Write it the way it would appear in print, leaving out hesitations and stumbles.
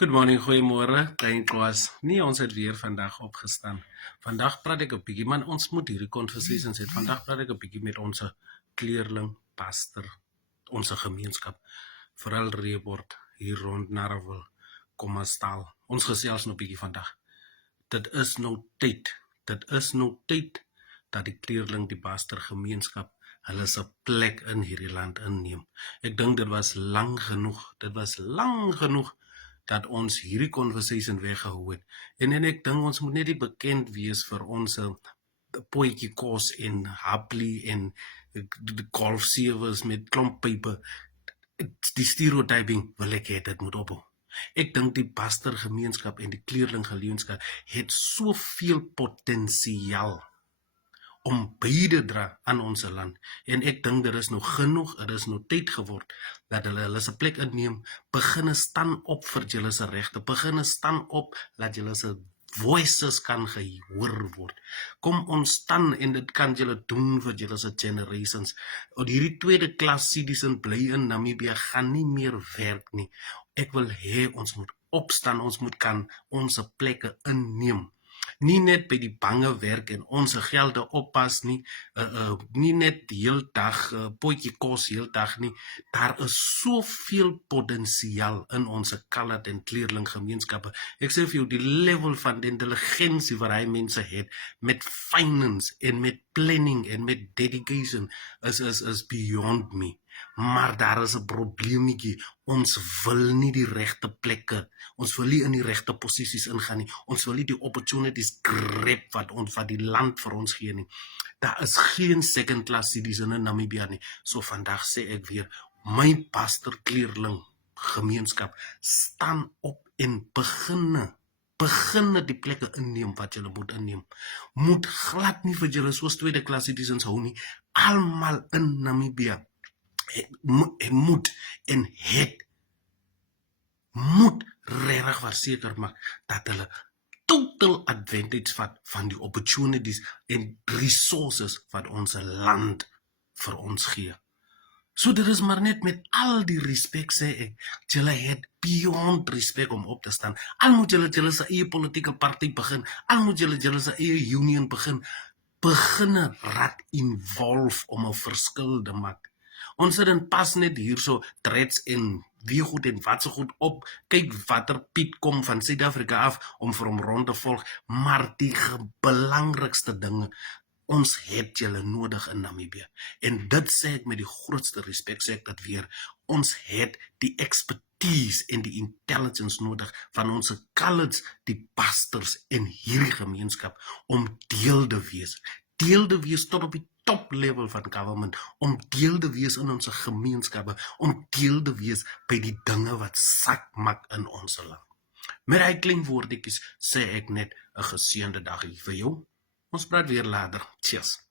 Good morning, goeiemôre, Kleintwas. Nee, ons het weer vandag opgestaan. Vandag praat ek 'n bietjie, man, ons moet hierdie conversations hê. Vandag praat ek 'n bietjie met ons kleerling, pastor, ons gemeenskap, veral Reebord, hier rond Narrowville, Kommersdal. Ons gesels nou 'n bietjie vandag. Dit is nou tyd dat die kleerling, die pastor gemeenskap, hulle se plek in hierdie land inneem. Ek dink dit was lank genoeg dat ons hierdie conversation weggehou het. En ek dink ons moet net nie bekend wees vir ons potjie kos en haplie en die golf servers met klomppype. Die stereotyping wil ek hê dit moet ophou. Ek dink die pastor gemeenskap en die kleerling gemeenskap het soveel potensiaal om beide dra aan ons land. En ek dink dit is nou genoeg, dit is nou tyd geword dat hulle se plek inneem, begin staan op vir julle se regte, begin staan op dat julle se voices kan gehoor word. Kom ons staan en dit kan julle doen vir julle se generations. Hierdie tweede klas citizen bly in Namibië gaan nie meer werk nie. Ek wil hê ons moet opstaan, ons moet kan ons plekke inneem. Nie net by die bange werk en ons gelde oppas nie, nie net die hele dag, potjie kos heel dag nie. Daar is soveel potensiaal in ons colored en kleerling gemeenskappe. Ek sê vir jou, die level van intelligensie wat hy mense het, met finance en met planning en met dedication, is beyond me. Maar daar is 'n probleemetjie. Ons wil nie die regte plekke, ons wil nie in die regte posisies ingaan nie, ons wil nie die opportunities grab wat die land vir ons gee nie. Daar is geen second class citizen in Namibia nie. So vandag sê ek weer, my pastor kleerling gemeenskap, staan op en begin die plekke inneem wat julle moet inneem. Moet glad nie vir julle soos tweede klas citizens hou nie. Almal in Namibia moet regtig verseker maak dat hulle total advantage vat van die opportunities en resources wat ons land vir ons gee. So dit is maar net met al die respek sê ek, julle het beyond respek om op te staan. Al moet julle se eie politieke party begin, al moet julle se eie union begin raak involve om 'n verskil te maak. Ons sit en pas net hierso threads en wie goed en wat so goed op. Kyk watter Piet kom van Suid-Afrika af om vir hom rond te volg. Maar die belangrikste dinge, ons het julle nodig in Namibië. En dit sê ek met die grootste respek, sê ek dit weer. Ons het die expertise en die intelligence nodig van ons colleges, die pastors en hierdie gemeenskap om deel te wees tot op die top level van government, om deel te wees in ons gemeenskappe, om deel te wees by die dinge wat sak maak in ons land. Met hy klein woordetjies sê ek net 'n geseënde dag vir jou. Ons praat weer later. Cheers.